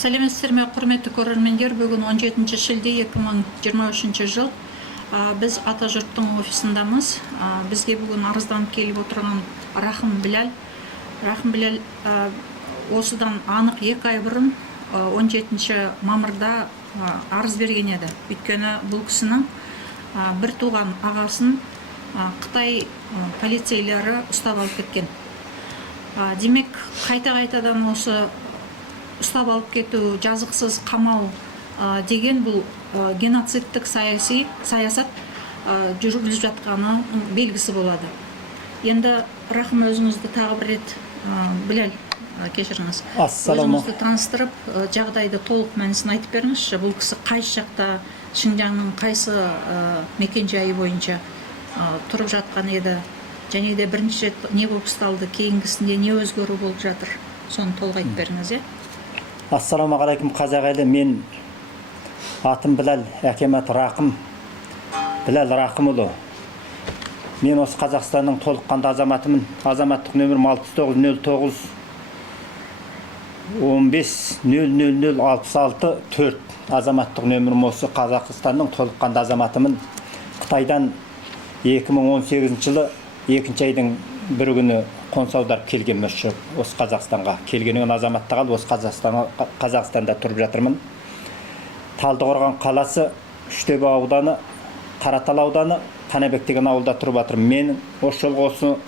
Сәлеметсіздер ме, құрметті көрермендер, бүгін 17 шілде 2023 жыл. Біз Атажұрттың офисындамыз. Бізге бүгін арызданып келіп отырған Рахым Біләл осыдан анық 2 ай бұрын 17 мамырда арыз берген еді. Өйткені бұл кісінің бір туған ағасын Қытай полицейлері ұстап алып кеткен. Демек, қайта-қайтадан осы ұстап алып кету, жазықсыз қамау деген бұл геноцидтік саясат жүргізіліп жатқаны белгісі болады. Енді Рахым, өзіңізді тағы бір рет Біләл, кешіріңіз. Өзіңізді таныстырып, жағдайды толық мәнісін айтып беріңізші. Бұл кісі қайсы жақта, Шинжаңның қайсы мекен-жайы бойынша тұрып жатқан еді, және де бірінші рет не болып ұсталды, кейінгісінде не өзгеру болып жатыр, соны толық айтып беріңіз. Ассалаумағалейкум, қазақ елі. Мен атым Біләл, әкем аты Рахым, Біләл Рахымұлы. Мен осы Қазақстанның толыққанды азаматымын. Азаматтық нөмірім 6909 15-00-66-4. Азаматтық нөмірім осы Қазақстанның толыққанды азаматымын. Қытайдан 2018 жылы 2 айдың бір күні қоныс аударып келген осы Қазақстанға. Келгеннен азаматтық алып, осы Қазақстанда тұрып жатырмын. Талдықорған қаласы, Үштөбе ауданы, Қаратал ауданы, Танабек деген ауылда тұрып жатырмын. Мен осы жолғы осы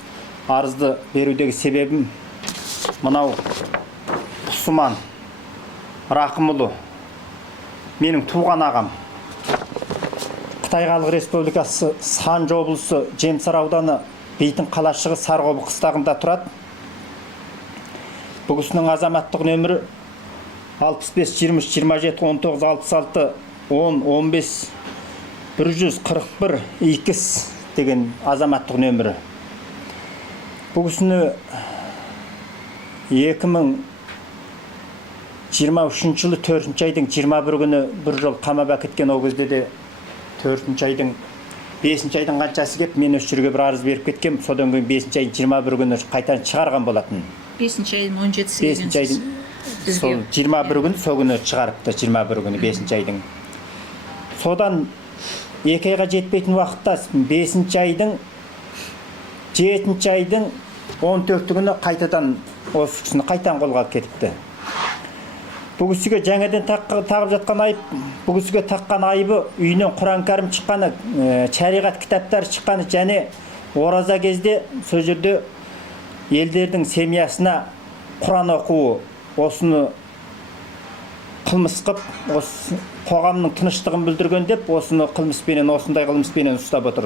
арызды берудегі себебім мынау Құсыман Рахымұлы, менің туған ағам. Қытай Халық Республикасы Санжы облысы Жемсар ауданы Бейтін қалашығы Сарғобы қыстағында тұрады. Бұл кісінің азаматтық нөмірі 65-20-27-36-10-15-141-2 деген азаматтық нөмірі. Бұл кісіні 2023 жылы 4 айдың 21 күні бір жол қамап әкеткен. Ол кезде де 4 айдың 5 айдың қаншасы кеп, мен осы жерге бір арыз беріп кеткем. Содан кейін 5 айдың 21 күні қайтадан шығарған болатын. 5 айдың 17-сі 5 айдың 21 күні, сол күні шығарыпты, 21 күні 5 айдың. Содан 2 айға жетпейтін уақытта 5 айдың 7 айдың 14 күні қайтадан осы кісіні қайтадан қолға кетіпті. Бұл кісіге жаңадан тағып жатқан айып, бұл кісіге таққан айыбы үйінен Құран кәрім шыққаны, шариғат кітаптары шыққаны, және ораза кезде сол жерде елдердің семьясына Құран оқуы, осыны қылмыс қып, осы қоғамның тыныштығын бүлдірген деп, осыны осындай қылмыспенен ұстап отыр.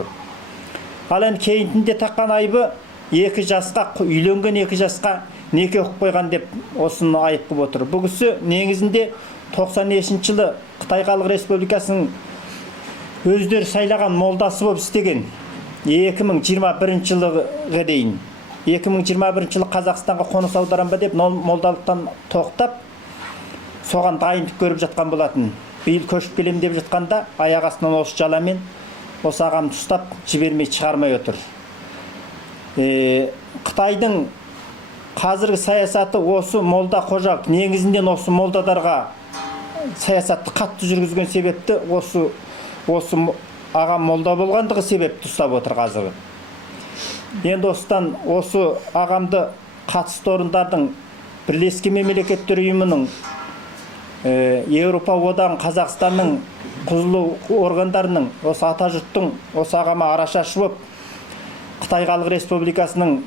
Ал енді кейінінде таққан айыбы 2 жасқа, үйленген 2 жасқа неке оқып қойған деп осыны айып қып отыр. Бұл кісі негізінде 90 жылы Қытай Халық Республикасының өздері сайлаған молдасы болып істеген. 2021 жылға дейін. 2021 жылы Қазақстанға қоныс аударам ба деп молдалықтан тоқтап, соған дайындық көріп жатқан болатын. Биыл көшіп келем деп жатқанда, аяқ астынан осы жаламен осы ағамды ұстап жібермей шығармай отыр. Қытайдың қазіргі саясаты осы молда қожалық, негізінден осы молдадарға саясатты қатты жүргізген себепті осы ағам молда болғандығы себепті ұстап отыр қазіргі. Енді осыдан осы ағамды қатысты орындардың Бірлескен Мемлекеттер Ұйымының, Еуропа одағының, Қазақстанның құзырлы органдарының, осы Атажұрттың осы ағама арашашы болып, Қытай Халық Республикасының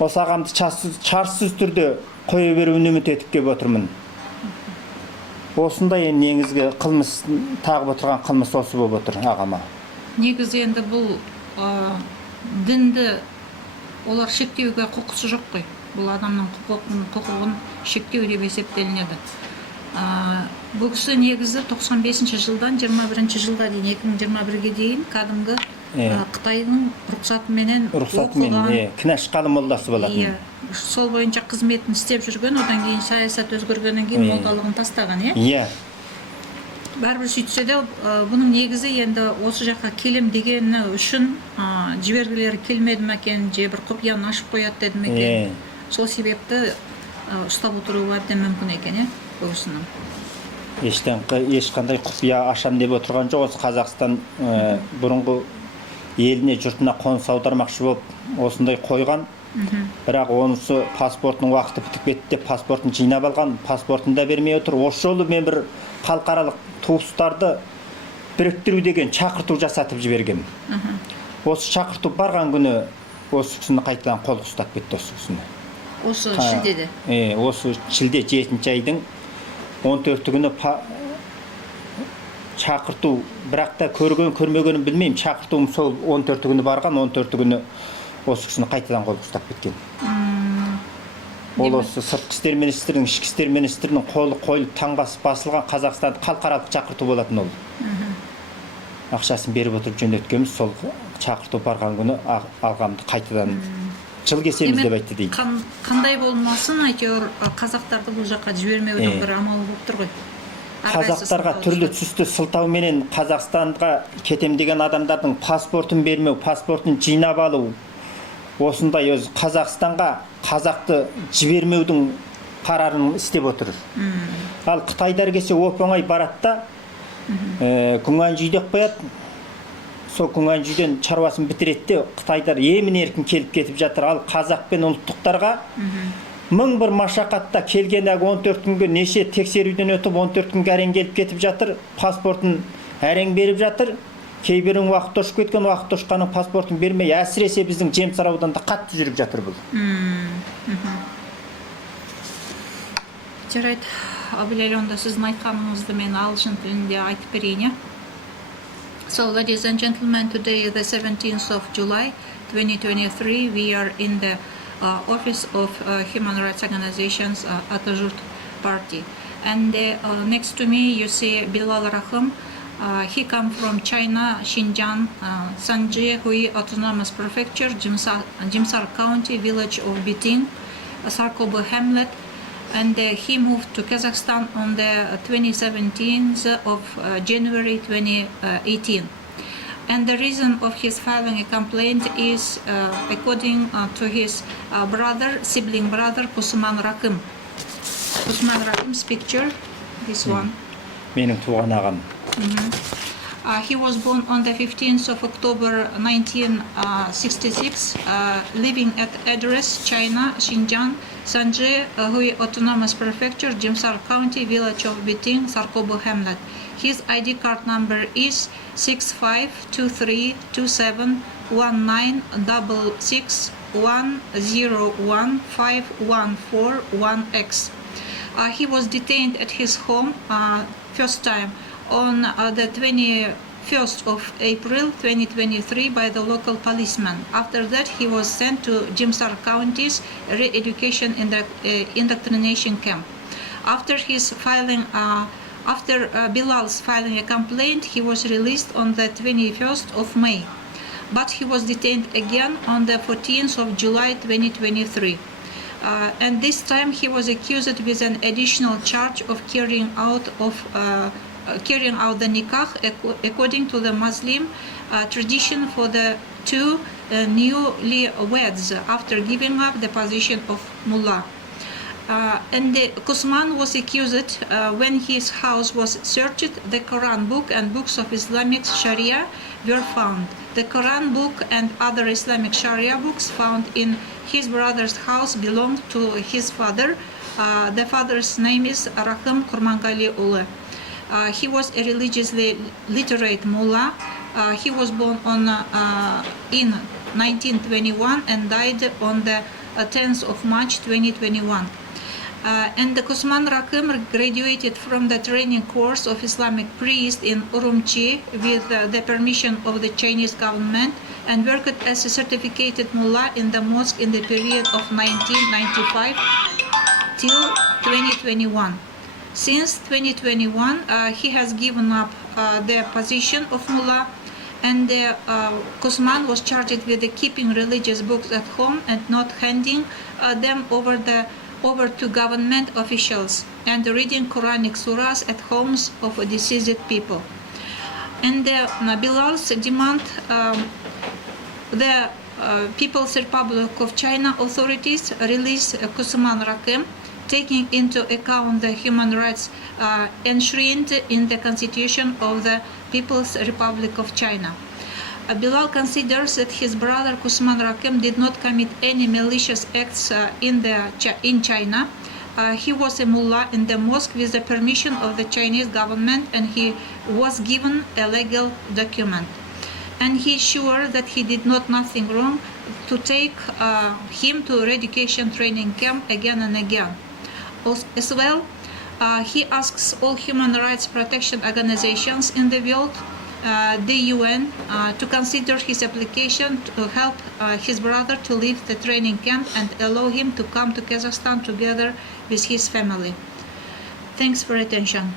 осы ағамды шарсыз түрде қойы беруін үміт етіп кеп отырмын. Осындай негізгі қылмыс, тағып отырған қылмыс осы болып отыр ағама. Негізі енді бұл дінді олар шектеуге құқысы жоқ қой. Бұл адамның құқығын шектеу деп есептелінеді. Бұл кісі негізі 95 жылдан 21 жылға дейін, 2021-ге дейін кәдімгі Қытайдың рұқсатыменен оқыған, кінә шыққан молдасы болатын. Сол бойынша қызметін істеп жүрген, одан кейін саясат өзгергеннен кейін молдалығын тастаған. Бәрібір сөйтсе де, бұның негізі енді осы жаққа келем дегені үшін жібергілері келмеді ме екен, же бір құпияны ашып қояды деді ме екен. Сол себепті ұстап отыруы әбден мүмкін екен. өзінің? Ешқандай құпия ашам деп отырған жоқ. Осы Қазақстан бұрынғы еліне, жұртына қоныс аудармақшы болып осындай қойған. Бірақ онысы паспортының уақыты бітіп кетті деп паспортын жинап алған, паспортын да бермей отыр. Осы жолы мен бір халықаралық туыстарды біріктіру деген шақырту жасатып жіберген. Осы шақырту барған күні осы кісіні қайтадан қолға ұстап кетті осы кісіні. Осы шілдеде? Осы шілде 7 айдың 14 күні шақырту, бірақ та көрмегенін білмеймін. Шақыртуым сол 14 күні барған, 14 күні осы кісіні қайтадан қолға ұстап кеткен. Ол осы сыртқы істер министрінің, ішкі істер министрінің қолы қойылып таңбасы басылған Қазақстанды халықаралық шақырту болатын ол. Ақшасын беріп отырып жөнелткенбіз, сол шақырту барған күні алғамды қайтадан жыл кесеміз деп айтты дейді. Қандай болмасын, әйтеуір қазақтарды бұл жаққа жібермеудің бір амалы болып тұр ғой. Қазақтарға түрлі түсті сылтауменен Қазақстанға кетем деген адамдардың паспортын бермеу, паспортын жинап алу, осындай өз Қазақстанға қазақты жібермеудің қарарын істеп отыр. Ал Қытайдар келсе оп-оңай барады да, күңән жүйдеп қояды. Сол күңән жүйден шаруасын бітіреді де, Қытайдар емін-еркін келіп кетіп жатыр. Ал қазақ пен ұлттықтарға мың бір машақатта келген 14 күнге неше тексеруден өтіп 14 күнге әрең келіп кетіп жатыр. Паспортын әрең беріп жатыр. Кейбірін уақыт ұшып кеткен, уақыт ұшқанның паспортын бермей, әсіресе біздің Жемсар ауданда қатты жүріп жатыр бұл. Жарайды, Абылай, онда сіздің айтқаныңызды мен ағылшын тілінде айтып берейін. So, ladies and gentlemen, today is the 17th of July 2023. We are in the office of human rights organizations ATAJURT party. And next to me you see Bilal Rahim. He come from China, Xinjiang, Sanji Hui Autonomous Prefecture, Jimsar County, village of BİZDİڭ, Sarkobu Hamlet, and he moved to Kazakhstan on the 27th of January 2018. And the reason of his filing a complaint is according to his sibling brother, Kusman Rahim. Kusman Rahim's picture, this one. Менің туған ағам. He was born on the 15th of October 1966, living at address China, Xinjiang, Sanji Hui Autonomous Prefecture, Jimsar County, village of BİZDİڭ, Sarkobu Hamlet. His ID card number is 6523271966101514-1X. He was detained at his home first time on the 21st of April 2023 by the local policeman. After that, he was sent to Jimsar County's re-education indoctrination camp. After Bilal's filing a complaint, he was released on the 21st of May. But he was detained again on the 14th of July 2023. And this time he was accused with an additional charge of carrying out the nikah according to the Muslim tradition for the two newlyweds after giving up the position of mullah. And Kusman was accused when his house was searched. The Quran book and books of Islamic Sharia were found. The Quran book and other Islamic Sharia books found in his brother's house belonged to his father. The father's name is Rahim Kurmangali Ulu. He was a religiously literate mullah. He was born in 1921 and died on the 10th of March 2021. And the Kusman Rahim graduated from the training course of Islamic priest in Urumqi with the permission of the Chinese government and worked as a certificated mullah in the mosque in the period of 1995 till 2021. Since 2021, he has given up the position of mullah, and Kusman was charged with keeping religious books at home and not handing them over to government officials and reading Quranic surahs at homes of deceased people. And Bilal's demand the People's Republic of China authorities release Kusman Rahim taking into account the human rights enshrined in the Constitution of the People's Republic of China. Bilal considers that his brother Kusman Rakim did not commit any malicious acts in China. He was a mullah in the mosque with the permission of the Chinese government, and he was given a legal document. And he is sure that he did not nothing wrong to take him to education training camp again and again. As well, he asks all human rights protection organizations in the world, the UN, to consider his application to help his brother to leave the training camp and allow him to come to Kazakhstan together with his family. Thanks for attention.